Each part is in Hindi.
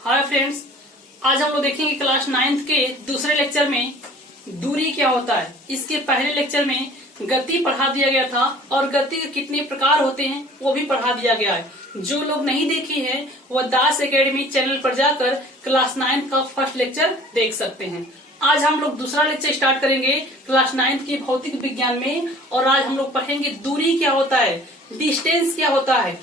हाय फ्रेंड्स, आज हम लोग देखेंगे क्लास 9th के दूसरे लेक्चर में दूरी क्या होता है। इसके पहले लेक्चर में गति पढ़ा दिया गया था और गति के कितने प्रकार होते हैं वो भी पढ़ा दिया गया है। जो लोग नहीं देखे हैं वह दास एकेडमी चैनल पर जाकर क्लास 9 का फर्स्ट लेक्चर देख सकते हैं। आज हम लोग दूसरा लेक्चर स्टार्ट करेंगे क्लास 9 की भौतिक विज्ञान में, और आज हम लोग पढ़ेंगे दूरी क्या होता है, डिस्टेंस क्या होता है।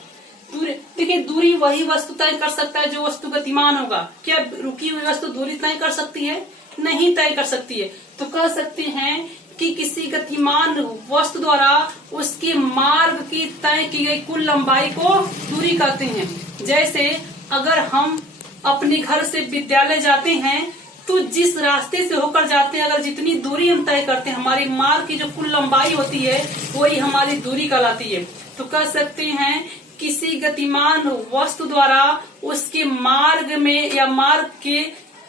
देखिए, दूरी वही वस्तु तय कर सकता है जो वस्तु गतिमान होगा। क्या रुकी हुई वस्तु दूरी तय कर सकती है? नहीं तय कर सकती है। तो कह सकते हैं कि किसी गतिमान वस्तु द्वारा उसके मार्ग की तय की गई कुल लंबाई को दूरी कहते हैं। जैसे अगर हम अपने घर से विद्यालय जाते हैं तो जिस रास्ते से होकर जाते हैं, अगर जितनी दूरी हम तय करते हैं, हमारी मार्ग की जो कुल लंबाई होती है वही हमारी दूरी कहलाती है। तो कह सकते हैं किसी गतिमान वस्तु द्वारा उसके मार्ग में या मार्ग के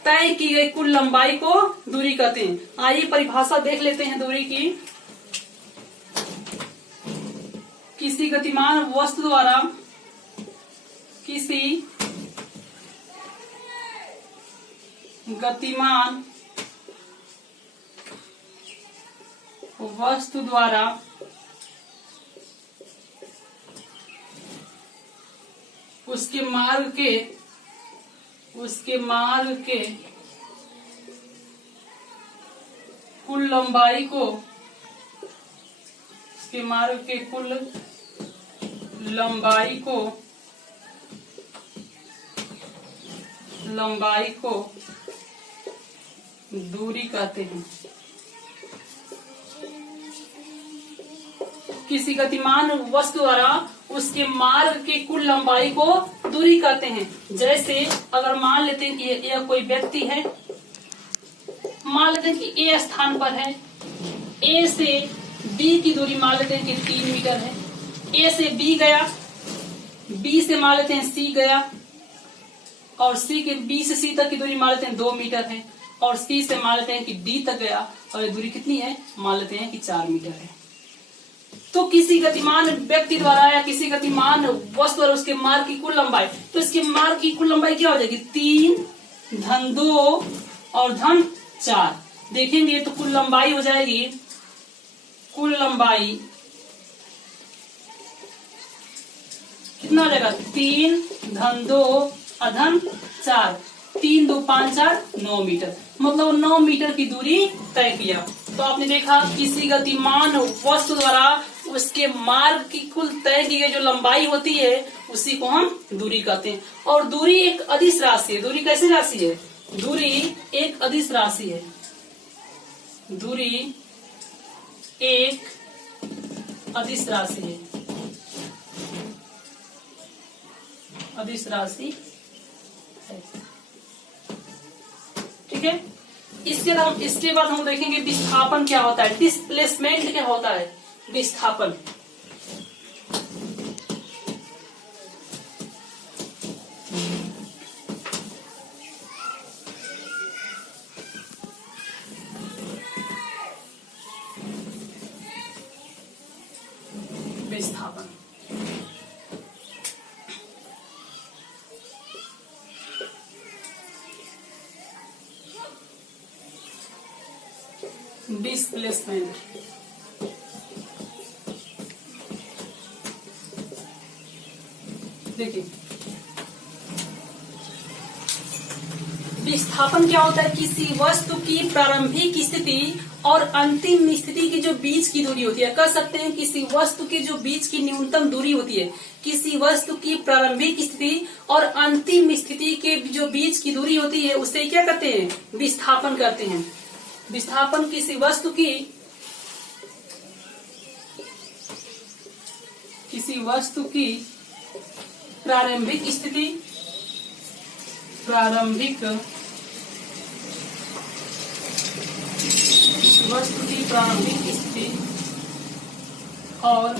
तय की गई कुल लंबाई को दूरी कहते हैं। आइए परिभाषा देख लेते हैं दूरी की। किसी गतिमान वस्तु द्वारा उसके मार्ग के कुल लंबाई को दूरी कहते हैं। किसी गतिमान वस्तु द्वारा उसके मार्ग के कुल लंबाई को दूरी कहते हैं। जैसे अगर मान लेते हैं कि यह कोई व्यक्ति है, मान लेते हैं कि ए स्थान पर है, ए से बी की दूरी मान लेते हैं कि 3 मीटर है। ए से बी गया, बी से मान लेते हैं सी गया, और सी के बी से सी तक की दूरी मान लेते हैं 2 मीटर है, और सी से मान लेते हैं कि डी तक गया, और ये दूरी कितनी है, मान लेते हैं कि 4 मीटर है। तो किसी गतिमान व्यक्ति द्वारा या किसी गतिमान वस्तु द्वारा उसके मार्ग की कुल लंबाई, तो इसके मार्ग की कुल लंबाई क्या हो जाएगी, 3 धन 2 और धन 4। देखेंगे तो कुल लंबाई हो जाएगी, कुल लंबाई कितना हो जाएगा, 3 धन 2 अधन 4, 3 2 5 4 9 मीटर, मतलब 9 मीटर की दूरी तय किया। तो आपने देखा किसी गतिमान वस्तु द्वारा उसके मार्ग की कुल तय की गई जो लंबाई होती है उसी को हम दूरी कहते हैं। और दूरी एक अदिश राशि है। दूरी कैसी राशि है? दूरी एक अदिश राशि है। दूरी एक अदिश राशि है। अदिश राशि है, ठीक है। इसके बाद हम देखेंगे विस्थापन क्या होता है, डिस्प्लेसमेंट क्या होता है। विस्थापन डिस्प्लेसमेंट देखिए, विस्थापन क्या होता है, किसी वस्तु की प्रारंभिक स्थिति और अंतिम स्थिति की जो बीच की दूरी होती है। कह सकते हैं किसी वस्तु की जो बीच की न्यूनतम दूरी होती है, किसी वस्तु की प्रारंभिक स्थिति और अंतिम स्थिति के जो बीच की दूरी होती है उसे क्या कहते हैं, विस्थापन कहते हैं। विस्थापन किसी वस्तु की प्रारंभिक स्थिति और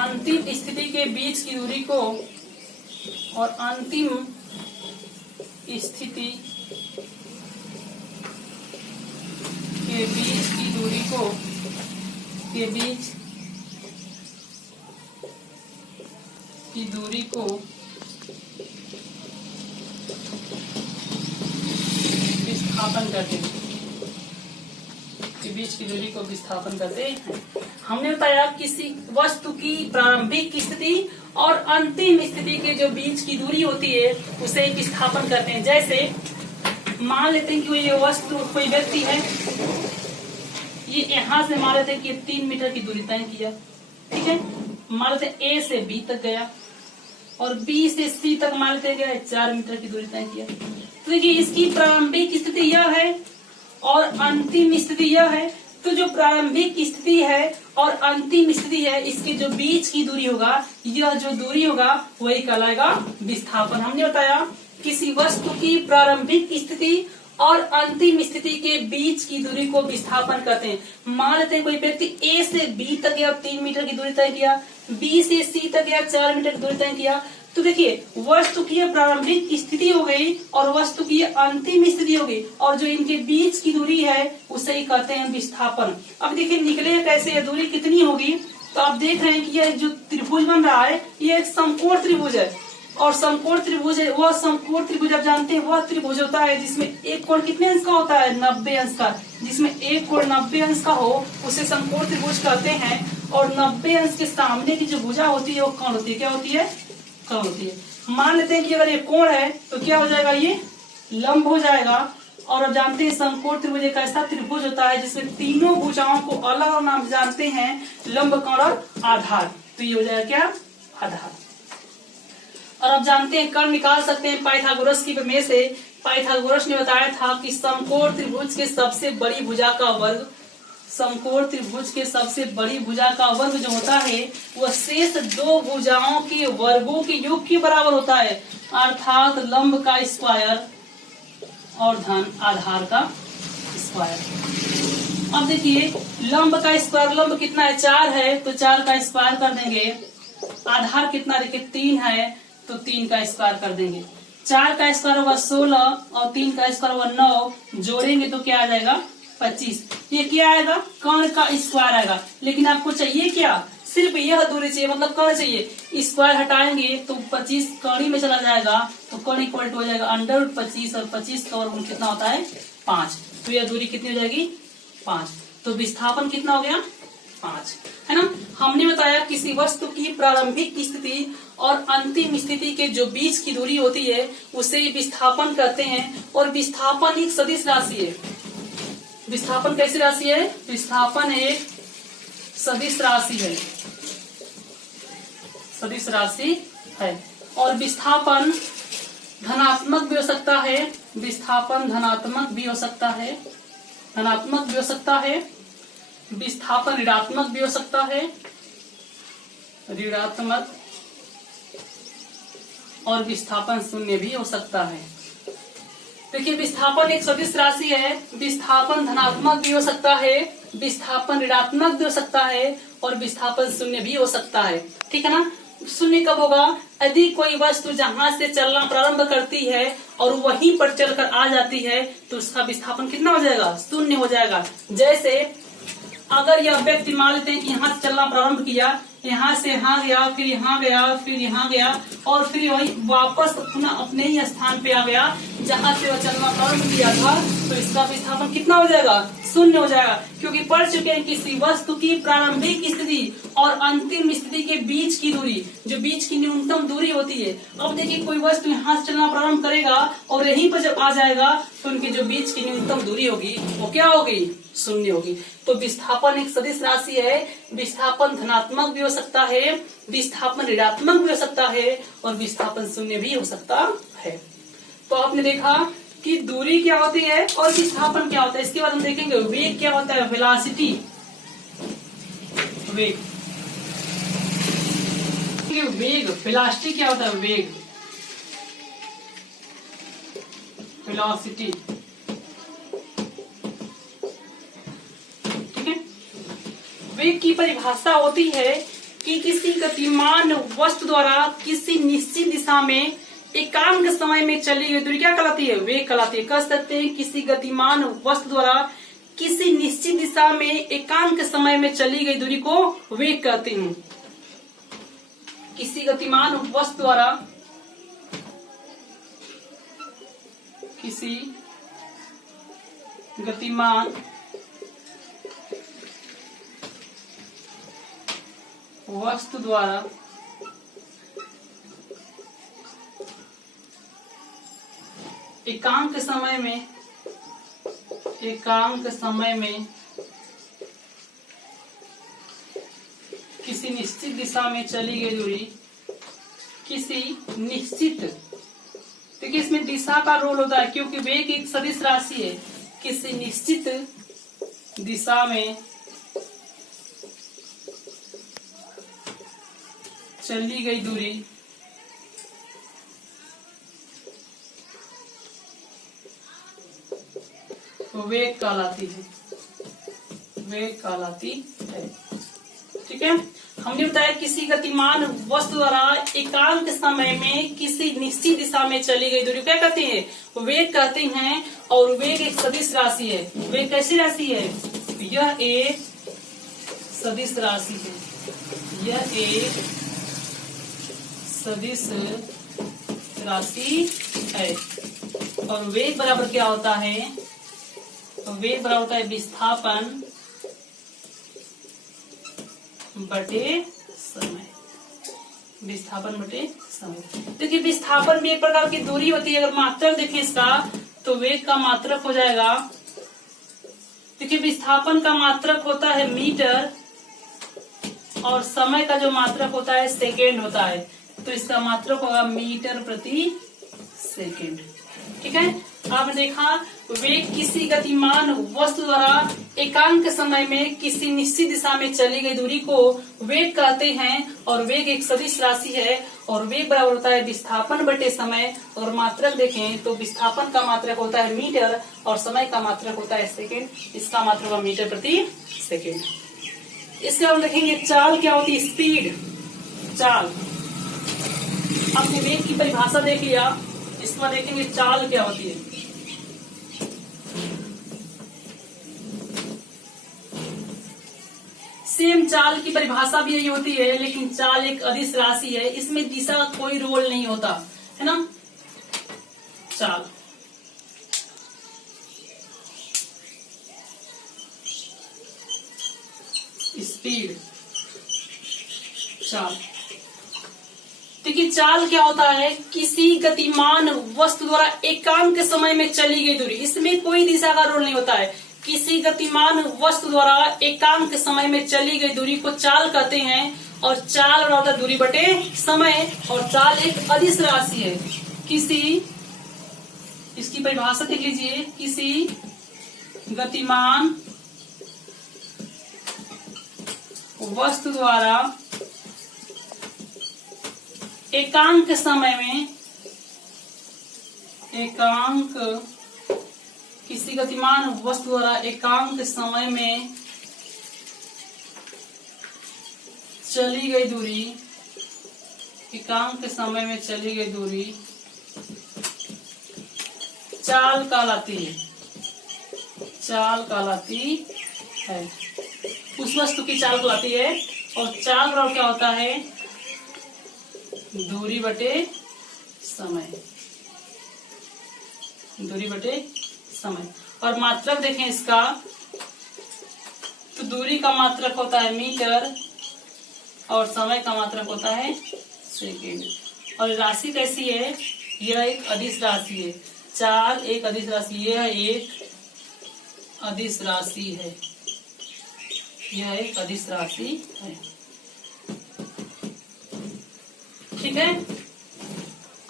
अंतिम स्थिति के बीच की दूरी को, और अंतिम स्थिति के बीच की दूरी को के बीच की दूरी को विस्थापन करते हैं, बीच की दूरी को विस्थापन करते हैं। हमने बताया किसी वस्तु की प्रारंभिक स्थिति और अंतिम स्थिति के जो बीच की दूरी होती है उसे विस्थापन करते हैं। जैसे मान लेते हैं कि ये वस्तु कोई व्यक्ति है, ये यहाँ से मान लेते हैं कि 3 मीटर की दूरी तय किया, ठीक है। मान लेते हैं A से B तक गया और B से C तक मान लेते गया 4 मीटर की दूरी तय किया। तो देखिए इसकी प्रारंभिक स्थिति यह है और अंतिम स्थिति यह है। तो जो प्रारंभिक स्थिति है और अंतिम स्थिति है, इसके जो बीच की दूरी होगा, यह जो दूरी होगा वही कहलाएगा विस्थापन। हमने बताया किसी वस्तु की प्रारंभिक स्थिति और अंतिम स्थिति के बीच की दूरी को विस्थापन कहते हैं। मान लेते हैं कोई व्यक्ति A से B तक गया, 3 मीटर की दूरी तय किया, B से C तक गया, 4 मीटर की दूरी तय किया। तो देखिए वस्तु की प्रारंभिक स्थिति हो गई और वस्तु की अंतिम स्थिति हो गई, और जो इनके बीच की दूरी है उसे ही कहते हैं विस्थापन। अब देखिए निकले कैसे, ये दूरी कितनी होगी। तो आप देख रहे हैं कि यह जो त्रिभुज बन रहा है ये एक समकोण त्रिभुज है, और समकोण त्रिभुज है वह समकोण त्रिभुज आप जानते हैं वह त्रिभुज होता है जिसमें एक कोण कितने अंश का होता है, 90 अंश का। जिसमें एक कोण 90 अंश का हो उसे समकोण त्रिभुज कहते हैं। और 90 अंश के सामने की जो भुजा होती है वो कौन होती है, क्या होती है, कौन होती है। मान लेते हैं कि अगर ये कोण है तो क्या हो जाएगा, ये लंब हो जाएगा। और अब जानते हैं समकोण त्रिभुज एक ऐसा त्रिभुज होता है जिसमें तीनों भुजाओं को अलग अलग नाम जानते हैं, लंब, कोण और आधार। तो ये हो जाएगा क्या, आधार। और अब जानते हैं कर्ण निकाल सकते हैं पाइथागोरस की प्रमेय से। पाइथागोरस ने बताया था कि समकोण त्रिभुज के सबसे बड़ी भुजा का वर्ग, समकोण त्रिभुज के सबसे बड़ी भुजा का वर्ग जो होता है वह शेष दो भुजाओं के वर्गों के योग के बराबर होता है, अर्थात लंब का स्क्वायर और धन आधार का स्क्वायर। अब देखिए लंब का स्क्वायर, लंब कितना है, 4 है तो 4 का स्क्वायर कर देंगे। आधार कितना देखिए 3 है तो 3 का स्क्वायर कर देंगे। 4 का स्क्वायर होगा 16 और 3 का स्क्वायर होगा 9, जोड़ेंगे तो क्या आ जाएगा 25। ये क्या आएगा, कर्ण का स्क्वायर आएगा। लेकिन आपको चाहिए क्या, सिर्फ यह दूरी चाहिए, मतलब कर्ण चाहिए। स्क्वायर हटाएंगे तो 25 कर्ण में चला जाएगा, तो कर्ण इक्वल टू हो जाएगा √25 और 25 का वर्गमूल कितना होता है 5। तो यह दूरी कितनी हो जाएगी 5। तो विस्थापन कितना हो गया 5, है ना। हमने बताया किसी वस्तु की प्रारंभिक स्थिति और अंतिम स्थिति के जो बीच की दूरी होती है उसे विस्थापन कहते हैं। और विस्थापन एक सदिश राशि है। विस्थापन कैसी राशि है, विस्थापन एक सदिश राशि है, सदिश राशि है। और विस्थापन धनात्मक भी हो सकता है, विस्थापन धनात्मक भी हो सकता है, धनात्मक भी हो सकता है। विस्थापन ऋणात्मक भी हो सकता है, ऋणात्मक। और विस्थापन शून्य भी हो सकता है। देखिए विस्थापन एक सदिश राशि है, विस्थापन धनात्मक भी हो सकता है, विस्थापन ऋणात्मक भी हो सकता है और विस्थापन शून्य भी हो सकता है, ठीक है ना। शून्य कब होगा, यदि कोई वस्तु जहां से चलना प्रारंभ करती है और वहीं पर चलकर आ जाती है तो उसका विस्थापन कितना हो जाएगा, शून्य हो जाएगा। जैसे अगर यह व्यक्ति मान लेते हैं कि यहाँ से चलना प्रारंभ किया, यहाँ से यहाँ गया, फिर यहाँ गया, फिर यहाँ गया और फिर वही वापस पुनः अपने ही स्थान पे आ गया जहाँ से वह चलना प्रारंभ किया था, तो इसका विस्थापन कितना हो जाएगा, शून्य हो जाएगा। क्योंकि पढ़ चुके हैं किसी वस्तु की प्रारंभिक स्थिति और अंतिम स्थिति के बीच की दूरी, जो बीच की न्यूनतम दूरी होती है। अब देखिए कोई वस्तु यहाँ से चलना प्रारंभ करेगा और यहीं पर जब आ जाएगा तो उनकी जो बीच की न्यूनतम दूरी होगी वो क्या होगी, शून्य होगी। तो विस्थापन एक सदिश राशि है। विस्थापन धनात्मक भी हो सकता है, विस्थापन ऋणात्मक भी हो सकता है और विस्थापन शून्य भी हो सकता है। तो आपने देखा कि दूरी क्या होती है और विस्थापन क्या होता है। इसके बाद हम देखेंगे वेग क्या होता है, वेलोसिटी, वेग। वेग, वेलोसिटी क्या होता है, वेग, वेलोसिटी, ठीक है। वेग की परिभाषा होती है कि किसी गतिमान वस्तु द्वारा किसी निश्चित दिशा में एकांक समय में चली गई दूरी क्या कहलाती है, वेग कहलाती है। कह सकते हैं किसी गतिमान वस्तु द्वारा किसी निश्चित दिशा में एकांक समय में चली गई दूरी को वेग कहते हैं। किसी गतिमान वस्तु द्वारा किसी गतिमान वस्तु द्वारा एकांक समय में किसी निश्चित दिशा में चली गई दूरी, किसी निश्चित, देखिए इसमें दिशा का रोल होता है क्योंकि वेग एक सदिश राशि है। किसी निश्चित दिशा में चली गई दूरी तो वेग कहलाती है, वेग कहलाती है। ठीक है, हमने बताया किसी गतिमान वस्तु द्वारा एकांक समय में किसी निश्चित दिशा में चली गई दूरी क्या कहते हैं? वेग कहते हैं। और वेग एक सदिश राशि है। वेग कैसी राशि है? यह एक सदिश राशि है, यह एक सदिश राशि है। और वेग बराबर क्या होता है? वेग बराबर होता है विस्थापन बटे समय, विस्थापन बटे समय। देखिए विस्थापन भी एक प्रकार की दूरी होती है। अगर मात्रक देखें इसका तो वेग का मात्रक हो जाएगा। देखिए विस्थापन का मात्रक होता है मीटर और समय का जो मात्रक होता है सेकेंड होता है, तो इसका मात्रक होगा मीटर प्रति सेकेंड। ठीक है, आपने देखा वेग किसी गतिमान वस्तु द्वारा एकांक समय में किसी निश्चित दिशा में चली गई दूरी को वेग कहते हैं। और वेग एक सदिश राशि है और वेग बराबर होता है विस्थापन बटे समय। और मात्रक देखें तो विस्थापन का मात्रक होता है मीटर और समय का मात्रक होता है सेकेंड, इसका मात्रक होगा मीटर प्रति सेकेंड। इसके बाद देखेंगे चाल क्या होती है? स्पीड, चाल। आपने वेग की परिभाषा देख लिया, इसके बाद देखेंगे चाल क्या होती है। सेम चाल की परिभाषा भी यही होती है, लेकिन चाल एक अदिश राशि है, इसमें दिशा का कोई रोल नहीं होता है ना। चाल स्पीड, चाल। देखिए चाल क्या होता है? किसी गतिमान वस्तु द्वारा एकांक समय में चली गई दूरी, इसमें कोई दिशा का रोल नहीं होता है। किसी गतिमान वस्तु द्वारा एकांक समय में चली गई दूरी को चाल कहते हैं। और चाल बराबर दूरी बटे समय। और चाल एक अदिश राशि है। किसी, इसकी परिभाषा देख लीजिए, किसी गतिमान वस्तु द्वारा एकांक समय में, किसी गतिमान वस्तु द्वारा एकांक समय में चली गई दूरी, एकांक समय में चली गई दूरी चाल कहलाती है, चाल कहलाती है। उस वस्तु की चाल कहलाती है। और चाल बराबर क्या होता है? दूरी बटे समय, दूरी बटे समय। और मात्रक देखें इसका तो दूरी का मात्रक होता है मीटर और समय का मात्रक होता है सेकेंड। और राशि कैसी है? यह एक अदिश राशि है। चाल एक अदिश राशि, यह एक अदिश राशि है, यह एक अदिश राशि है। ठीक है,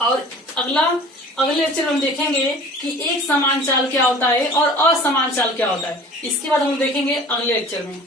और अगले लेक्चर में हम देखेंगे कि एक समान चाल क्या होता है और असमान चाल क्या होता है। इसके बाद हम देखेंगे अगले लेक्चर में।